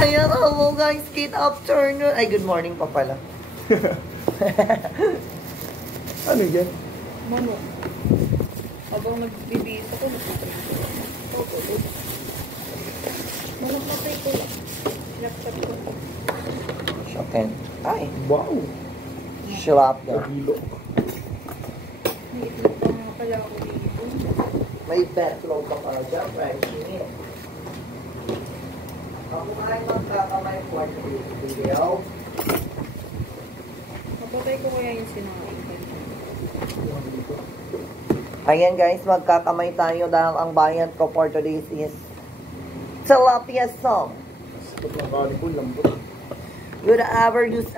Ayan, hello guys, good afternoon. Ay, good morning pa pala. Ano yan? Mano. Habang nagbibihis ako, nagpipinto. Manok matay ko lang. Laptop ko. Shokin. Ay, Wow! shilapda. Nagilo. May itlog pa nga pala ako dito. May betlog ka pala dyan, Frenchie. Ako nga ay magkakamay for the video. Mapatay ko kaya yung sinangay. Ayan guys, magkakamay tayo dahil ang bayad ko for today's is tilapia song. Sakot ng kanin ko, lambot. Good ever do. Ay,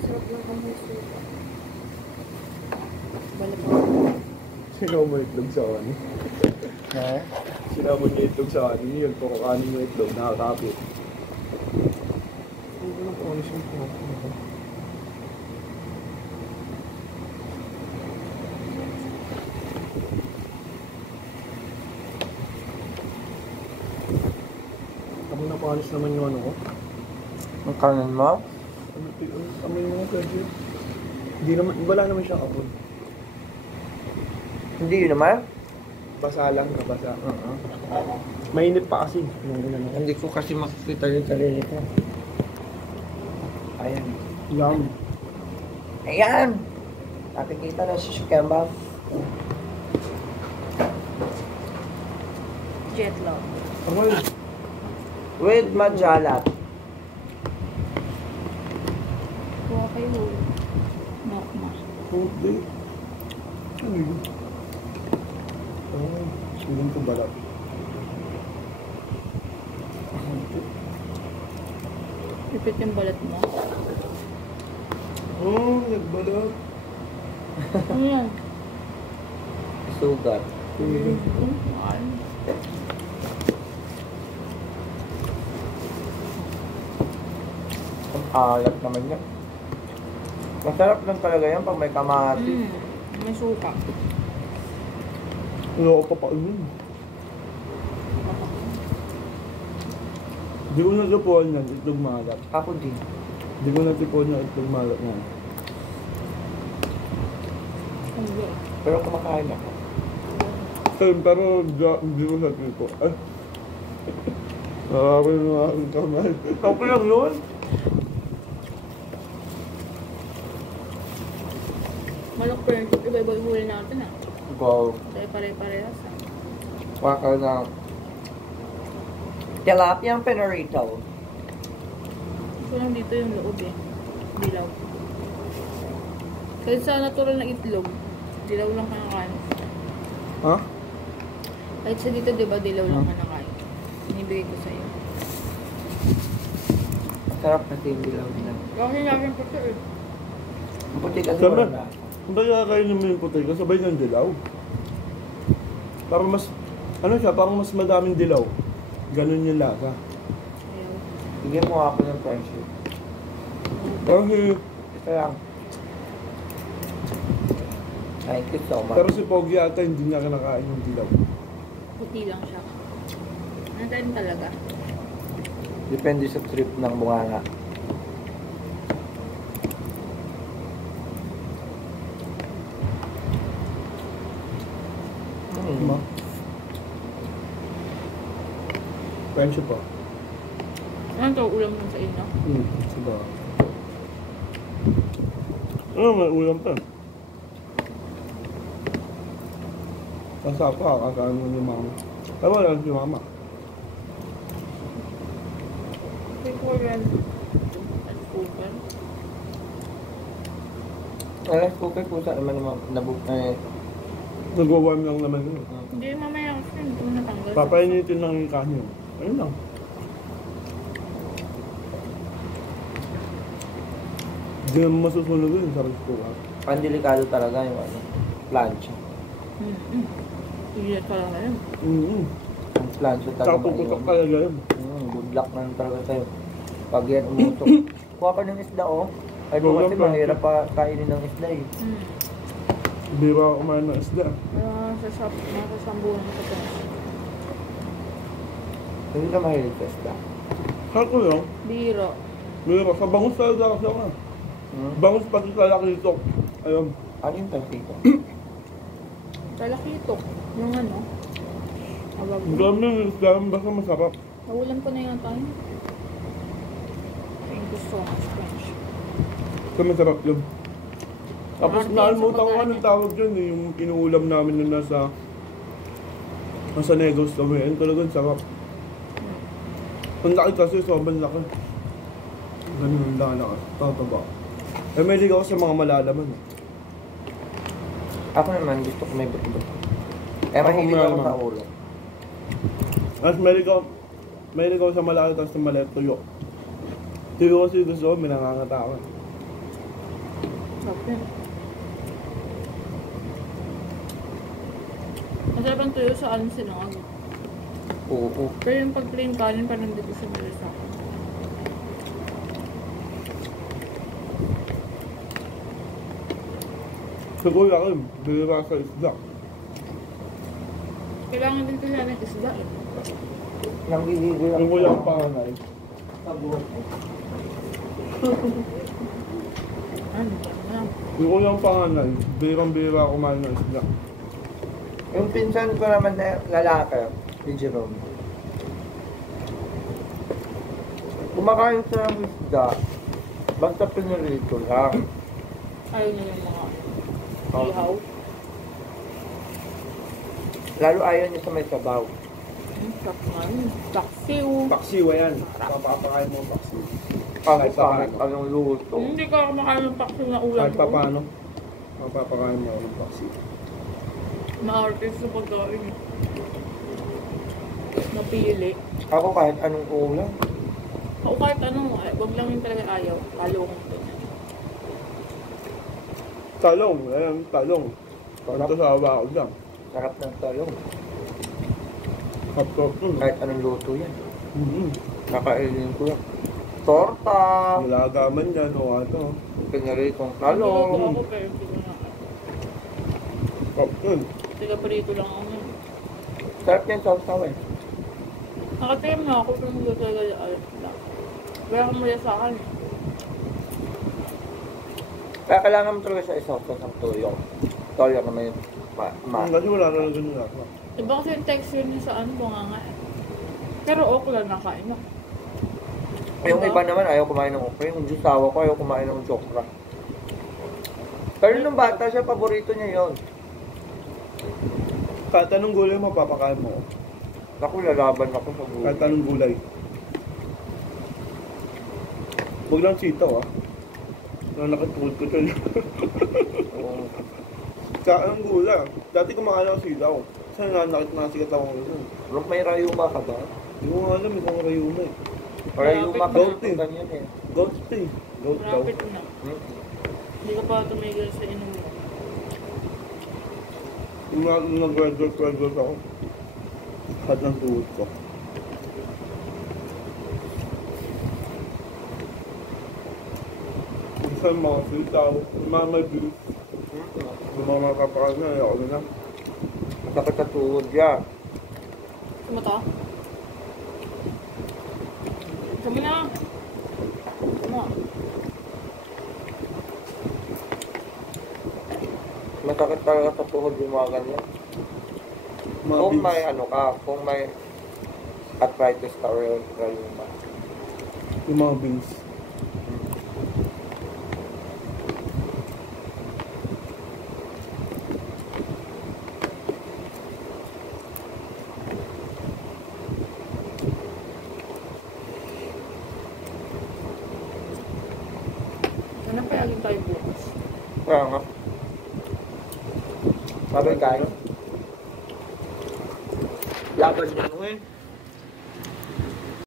sarap lang kami suka. Balik ako. Sinaw mo itlog sa kanin. Ha? Sinaw mo niya itlog sa kanin. Yun, kung kanin mo itlog, nakakapit. Ano ba kung ano siyang pumapunta? Ako napanis naman yung ano ko. Ang kanan mo? Amoy mo ko, Pedro. Hindi naman, wala naman siyang apoy. Hindi yun naman. Basa lang, nabasa. Mainit pa kasi. Hindi ko kasi makikita yung sarili ko. Ayan. Yum. Ayan! Nakikita na si Shukemba. Jet lag. Amoy. With majalat. Kuha kayo. Nokma. Okay. Ano yun? Oh, suling ko balat. Pipit yung balat mo. Oh, nagbalat. Ano yan? Sugat. Ay. Ang alat naman yan. Masarap lang talaga yan pag may kamatis. May suka. Ano ako papaunin? Di ko natipuan yan, itlog malat. Ako din. Di ko natipuan yan, itlog malat yan. Hindi. Pero kumakain ako. Pero di ko natipo. Ay. Nakakapin mo aking kamay. Okay lang yun. Malak pa rin. Iba-iba yung huli natin ah. Go. Dahil pare-parehas ah. Waka na. Tilapia ang pinarito. Gusto lang dito yung loob eh. Dilaw. Kahit sa natural na itlog, dilaw lang ka nakain. Ha? Kahit sa dito, di ba, dilaw lang ka nakain. Inibigay ko sa'yo. Masarap kasi yung dilaw nila. Kasi namin po ito eh. Ang puti kasi Sabi, wala. kung tayo kakainin mo yung puti, kasabay ng dilaw. Parang mas, ano siya, parang mas madaming dilaw. Ganun yung lasa. Ayaw. Bigyan mo ako ng friendship. Kasi, Ito lang. Thank you so much. pero si Pogi ata hindi niya kinakain yung dilaw. Puti lang siya. Ano tayo talaga? Depende sa trip ng bunganga. Diba? Friendship pa. Ano to? Ulam lang sa inyo? Diba? Ano, may ulam pa. Basta ako, kakain mo ni mama. Pero wala si mama. Before yan. At cooker. Rice cooker po sa naman nabuk eh. Nag-warm lang naman yun. Hindi, mamaya kasi hindi ko natanggal. Papainitin lang yung kanin. Ayun lang. Hindi naman masusunog yun sa rice cooker. Pandelikado talaga yung ano, plancha. Hindi ka lang ngayon. Ang plancha Saka talaga puputok maiwan. talaga yun. Good luck na lang talaga sa'yo. Pag yan umutok. Kuha ka ng isda oh. Ay Go kasi lang, mahirap pa kainin ng isda eh. Bira ako kumain ng isda. Nasa sambunan ko ito. Hindi ka mahilig sa isda. Sako lang. Biro. Meron sa bangus talaga kasi ako. Bangus pati talakitok. Ayun. Ano yung tantito? Talakitok. Yung ano. Awag Ang ko. dami ng isda, basta masarap. Nawalan ko na yung tayo. Thank you so much, French. Kasi masarap yun. Tapos Marami nakalimutan sa ko pagkain. anong tawag yun eh, yung inuulam namin na nasa Negos kami. Ayun talagang sarap. Ang laki kasi, sobrang laki. Ganun ang laki. Tataba. Eh, may ligaw ako sa mga malalaman. Ako naman gusto ko may buto-buto. Eh, Ako mahilig ako meron. sa ulo. Tapos may ligaw sa malaki tapos sa maliit tuyo. Tuyo kasi gusto ko, minangangatawan. Sarap yun. Masarap ang tuyo sa alam sinangag. Oo. Pero yung pag plain kanin, parang dito sa malasa. Siguro ako, bira sa isda. Kailangan din kasi ng isda eh. Nanggigigil Yung kuya ang panganay. Ano ba na? Yung kuya ang panganay, birang-bira kumain ng isda. Yung pinsan ko naman na lalaki, si Jerome. Kumakain siya ng isda, basta pinarito lang. Ayaw niya yung mga Oh. ihaw. Lalo ayaw niya sa may sabaw. Sarap nga yun. Taksiw. Paksiwa yan. Papapakain mo ang paksiw. Kahit anong luto. Hindi ka kumakain ng taksiw na ulam Kahit ko. pa paano, papapakain mo ang paksiw. Na-artist sa pagkain. Napili. Ako kahit anong ulam. O kahit ano, wag lang yung talaga ayaw. Lalo kong ganyan. Talong, ayan, talong. Ito sa awa ko dyan. Sarap ng talong. Hot-top yun. Kahit anong luto yan. Mm-hmm. Kakainin ko yan. Torta. Nilagaman yan o ano. Pinaritong Niluluto talong. ako pero hindi ko na. Hot yun. Tiga-prito lang ako nun. Sarap yan sausaw eh. Nakatayam na ako pero hindi ko talaga alam. Kaya kang mula sa akin. Kaya kailangan mo talaga sa isausaw ng tuyo. Toyo na may Kasi wala na lang ganun ako. Iba kasi yung texture niya sa ano, bunganga eh. Pero okra nakain na. Yung iba naman ayaw kumain ng okra. Yung jusawa ko ayaw kumain ng jokra. Pero nung bata siya, paborito niya yon. Kahit anong gulay mo, papakain mo. Naku, lalaban ako sa buhay. Kahit anong gulay. Huwag lang sitaw ah. Nakatuod ko tuloy. Oo. Kahit anong gulay. Dati kumakain ako sitaw. Kasi nakasikat ako ngayon. Look, may rayuma ka ba? Hindi ko nga alam, itong rayuma eh. Rayuma ka Goat eh. ganyan eh. Goat tea. Goat daw. Rapid na. Hindi ka pa tumigil sa inom mo. Nung nag-graduate ako. Kahit ng tuhod ko. Minsan mga sitaw, mga may beef. Yung mga makapakain na, ayoko na. Masakit sa tuhod yan. Ano to? Sabi na. Ano? Masakit talaga sa tuhod yung mga ganyan. Mga Kung beef. may ano ka, kung may arthritis ka or rayuma. Yung mga beans. Ano pa laging tayo bukas? Kaya nga. Sabi kain. Laban niya nung eh.